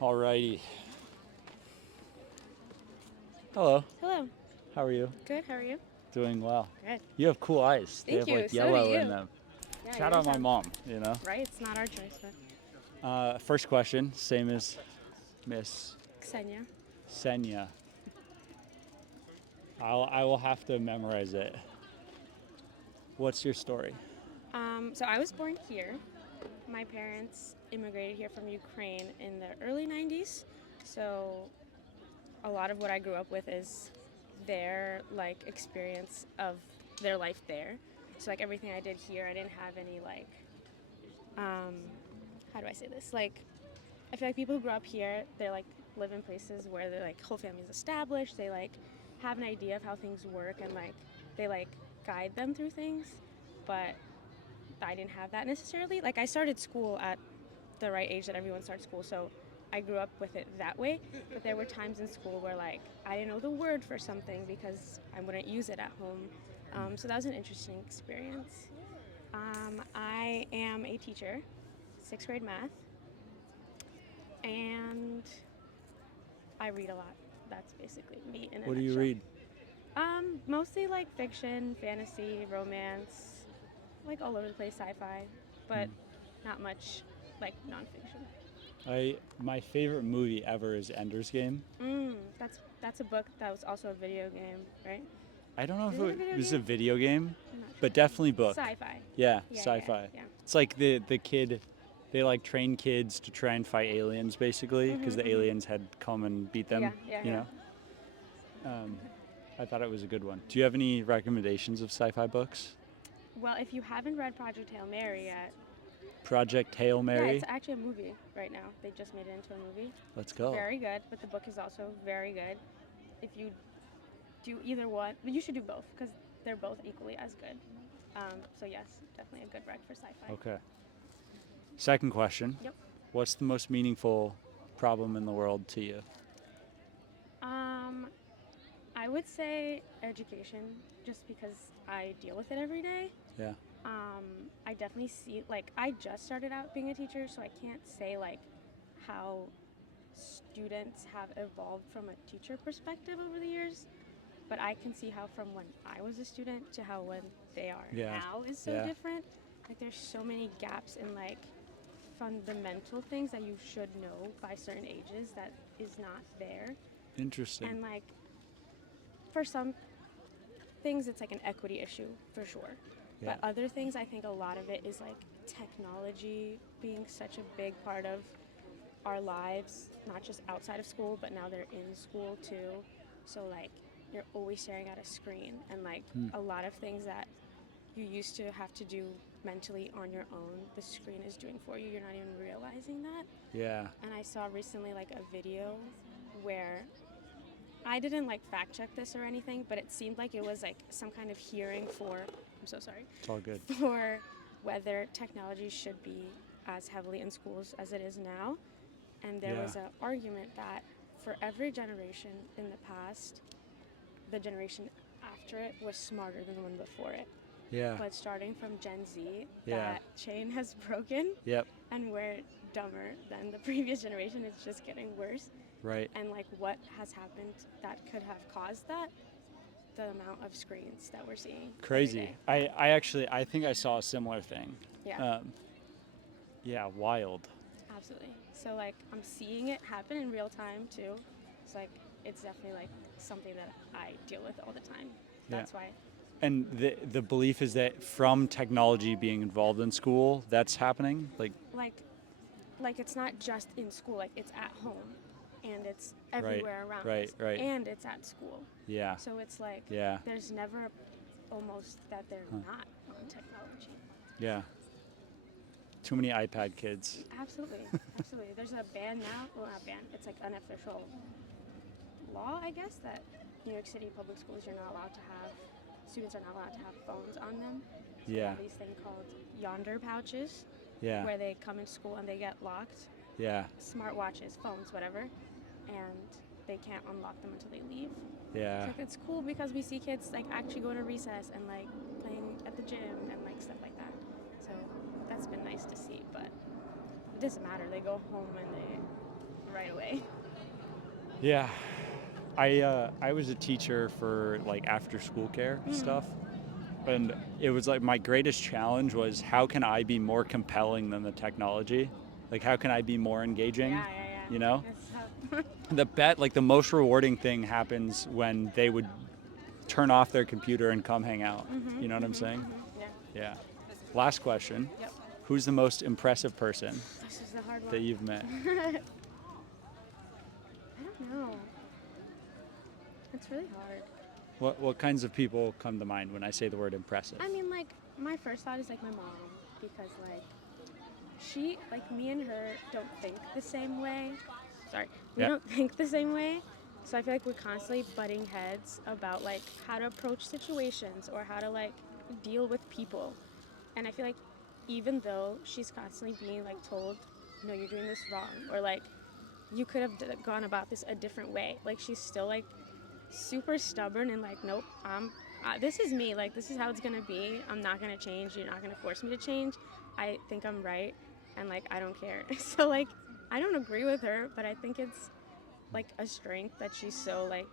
Alrighty. Hello. Hello. How are you? Good. How are you? Doing well. Good. You have cool eyes. They Thank have you. like So do yellow in you. them. Yeah, Shout out yours my have. mom, you know? Right? It's not our choice, but First question, same as Miss Ksenia. Senya. I will have to memorize it. What's your story? So I was born here. My parents immigrated here from Ukraine in the early 90s. So a lot of what I grew up with is their experience of their life there. So everything I did here, I didn't have any um, how do I say this? I feel like people who grow up here, they live in places where their whole family's established. They have an idea of how things work and they guide them through things. But I didn't have that necessarily. I started school at the right age that everyone starts school, so I grew up with it that way. But there were times in school where I didn't know the word for something because I wouldn't use it at home. So that was an interesting experience. I am a teacher, sixth grade math, and I read a lot. That's basically me in a What do you nutshell. read? Mostly fiction, fantasy, romance, all over the place, sci-fi, but not much nonfiction. My favorite movie ever is Ender's Game. That's a book that was also a video game, right? I don't know if Is it a it video was a game? video game, I'm not sure. but definitely book. Sci-fi. Yeah, Yeah, sci-fi. yeah. It's like the kid, they train kids to try and fight aliens basically because the aliens had come and beat them. Yeah, yeah, you yeah. know. I thought it was a good one. Do you have any recommendations of sci-fi books? Well, if you haven't read Project Hail Mary yet, Project Hail yeah, Mary. it's actually a movie right now. They just made it into a movie. Let's go. Very good, but the book is also very good. If you do either one, but you should do both because they're both equally as good. So yes, definitely a good rec for sci-fi. Okay. Second question. Yep. What's the most meaningful problem in the world to you? Um, I would say education, just because I deal with it every day. Yeah. I definitely see, I just started out being a teacher, so I can't say, how students have evolved from a teacher perspective over the years, but I can see how from when I was a student to how when they are now is so different. There's so many gaps in, fundamental things that you should know by certain ages that is not there. Interesting. And, for some things, it's, an equity issue, for sure. Yeah. But other things, I think a lot of it is, technology being such a big part of our lives, not just outside of school, but now they're in school, too. So, you're always staring at a screen. And, a lot of things that you used to have to do mentally on your own, the screen is doing for you. You're not even realizing that. Yeah. And I saw recently, a video where I didn't fact check this or anything, but it seemed like it was some kind of hearing for, I'm so sorry, It's all good. for whether technology should be as heavily in schools as it is now. And there was an argument that for every generation in the past, the generation after it was smarter than the one before it. Yeah. But starting from Gen Z, Yeah. that chain has broken. Yep. And we're dumber than the previous generation. It's just getting worse. Right. And what has happened that could have caused that? The amount of screens that we're seeing. Crazy. I think I saw a similar thing. Yeah. Yeah, wild. Absolutely. So I'm seeing it happen in real time too. So it's definitely something that I deal with all the time. That's why. And the belief is that from technology being involved in school, that's happening? Like it's not just in school, it's at home. And it's everywhere around us. Right. And it's at school. Yeah. So it's there's never almost that they're not on technology. Yeah. Too many iPad kids. Absolutely. Absolutely. There's a ban now. Well, not ban. It's unofficial law, I guess, that New York City public schools, students are not allowed to have phones on them. So they have these things called yonder pouches. Yeah. Where they come in school and they get locked. Yeah. Smartwatches, phones, whatever. And they can't unlock them until they leave. Yeah. It's cool because we see kids actually going to recess and playing at the gym and stuff like that. So that's been nice to see, but it doesn't matter. They go home and they right away? Yeah. I was a teacher for like after school care stuff. And it was like my greatest challenge was how can I be more compelling than the technology? Like how can I be more engaging? Yeah, yeah, yeah. You know? That's The most rewarding thing happens when they would turn off their computer and come hang out. You know what I'm saying? Yeah. Yeah. Last question. Yep. Who's the most impressive person This is the hard one. that you've met? I don't know. It's really hard. What kinds of people come to mind when I say the word impressive? I mean, like, my first thought is like my mom, because like she, like, me and her don't think the same way. Sorry, we Yeah. don't think the same way. So I feel like we're constantly butting heads about like how to approach situations or how to like deal with people. And I feel like even though she's constantly being like told, no, you're doing this wrong, or like you could have gone about this a different way, like she's still like super stubborn and like, nope, this is me, like this is how it's gonna be. I'm not gonna change. You're not gonna force me to change. I think I'm right, and like I don't care. So like I don't agree with her, but I think it's like a strength that she's so like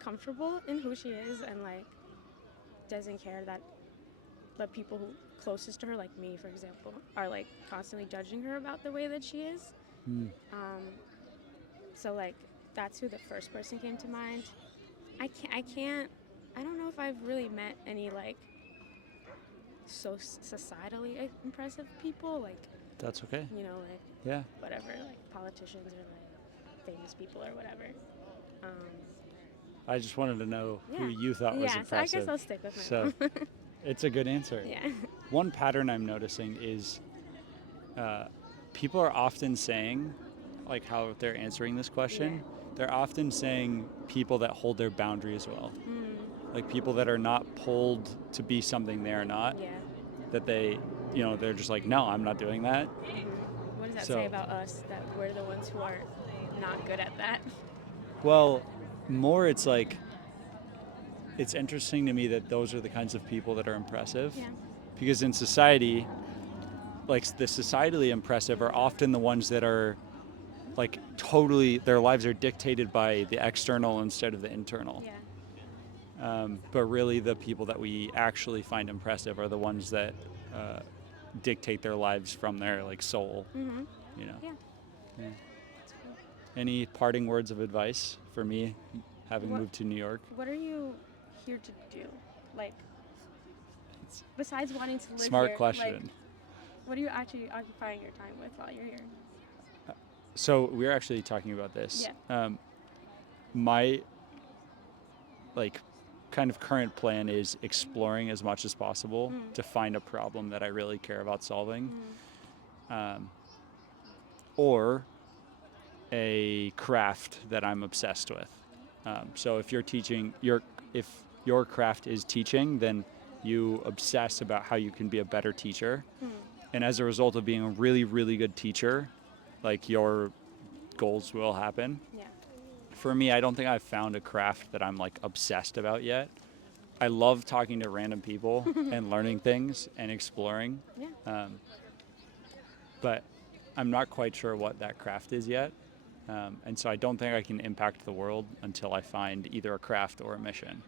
comfortable in who she is, and like doesn't care that the people who closest to her, like me for example, are like constantly judging her about the way that she is. Mm. So like that's who the first person came to mind. I don't know if I've really met any like so societally impressive people, like, That's okay. you know, like Yeah. whatever, like politicians or like famous people or whatever. I just wanted to know who Yeah. you thought was Yeah, so I impressive. guess I'll stick with my So mom. it's a good answer. Yeah. One pattern I'm noticing is people are often saying, like how they're answering this question, they're often saying people that hold their boundaries well. Like people that are not pulled to be something they are not. Yeah. That they, they're just like, no, I'm not doing that. What does that So- say about us, that we're the ones who are not good at that? Well, more it's like, it's interesting to me that those are the kinds of people that are impressive. Yeah. Because in society, like the societally impressive are often the ones that are like totally, their lives are dictated by the external instead of the internal. Yeah. But really the people that we actually find impressive are the ones that dictate their lives from their like soul, Mm-hmm. you know. Yeah. Yeah. That's cool. Any parting words of advice for me, having What- moved to New York? What are you here to do? Like, besides wanting to live Smart here, question. like, what are you actually occupying your time with while you're here? So we're actually talking about this. Yeah. My like kind of current plan is exploring as much as possible to find a problem that I really care about solving, or a craft that I'm obsessed with. So if you're teaching, if your craft is teaching, then you obsess about how you can be a better teacher. And as a result of being a really, really good teacher, like your goals will happen. Yeah. For me, I don't think I've found a craft that I'm like obsessed about yet. I love talking to random people and learning things and exploring. Yeah. But I'm not quite sure what that craft is yet. And so I don't think I can impact the world until I find either a craft or a mission.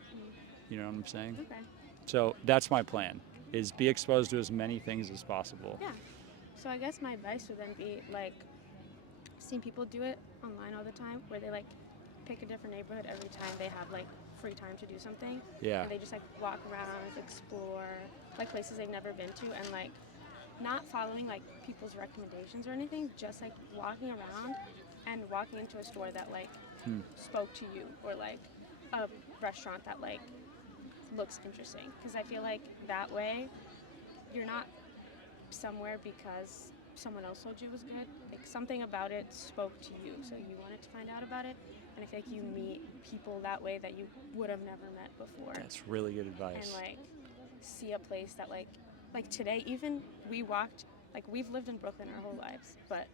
You know what I'm saying? Okay. So that's my plan, is be exposed to as many things as possible. Yeah. So I guess my advice would then be like, seeing people do it online all the time, where they like pick a different neighborhood every time they have like free time to do something. Yeah. And they just like walk around, explore like places they've never been to, and like not following like people's recommendations or anything, just like walking around and walking into a store that like spoke to you, or like a restaurant that like looks interesting. Because I feel like that way you're not somewhere because someone else told you it was good. Like something about it spoke to you, so you wanted to find out about it. And I feel like you meet people that way that you would have never met before. That's really good advice. And like see a place that like today, even we walked, like we've lived in Brooklyn our whole lives, but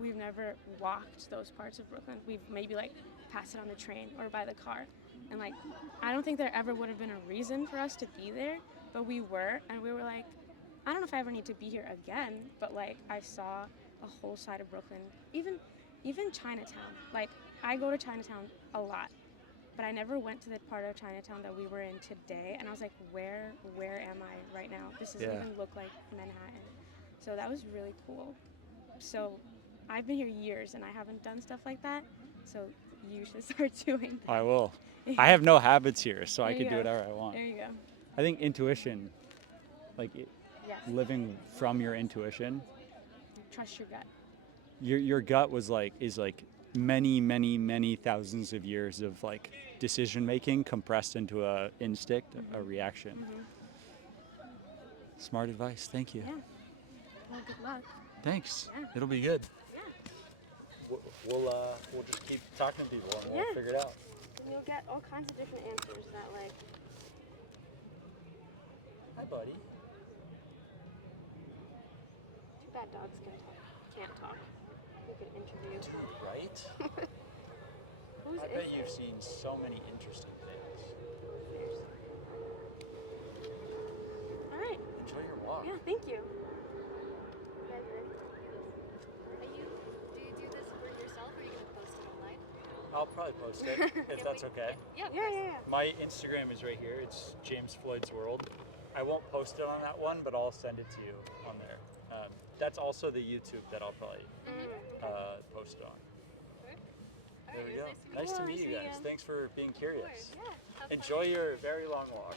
we've never walked those parts of Brooklyn. We've maybe like passed it on the train or by the car. And like I don't think there ever would have been a reason for us to be there, but we were, and we were like, I don't know if I ever need to be here again, but like I saw a whole side of Brooklyn, even even Chinatown. Like, I go to Chinatown a lot, but I never went to the part of Chinatown that we were in today. And I was like, where am I right now? This doesn't Yeah. even look like Manhattan. So that was really cool. So I've been here years and I haven't done stuff like that. So you should start doing that. I will. I have no habits here, so I There you could do go. whatever I want. There you go. I think intuition, like Yes. living from your intuition, Trust your gut. your gut is like many thousands of years of like decision making compressed into a instinct, a reaction. Mm-hmm. Smart advice. Thank you. Yeah. Well, good luck. Thanks. Yeah. It'll be good. Yeah. We'll just keep talking to people and we'll Yeah. figure it out. And you'll get all kinds of different answers that, like, Hi, buddy. too bad dogs can't talk. We could interview. Right? Whose I is bet it? you've seen so many interesting things. All right. Enjoy your walk. Yeah, thank you. You guys ready? Do you do this for yourself, or are you gonna post it online? I'll probably post it if that's okay. Yeah, of Yeah, course. yeah, yeah. My Instagram is right here. It's James Floyd's World. I won't post it on that one, but I'll send it to you on there. That's also the YouTube that I'll probably post it on. Okay. All There right, we it go. was nice to meet Nice to meet you guys. again. Thanks for being you. Of curious. course. Yeah. Have fun. Enjoy your very long walk.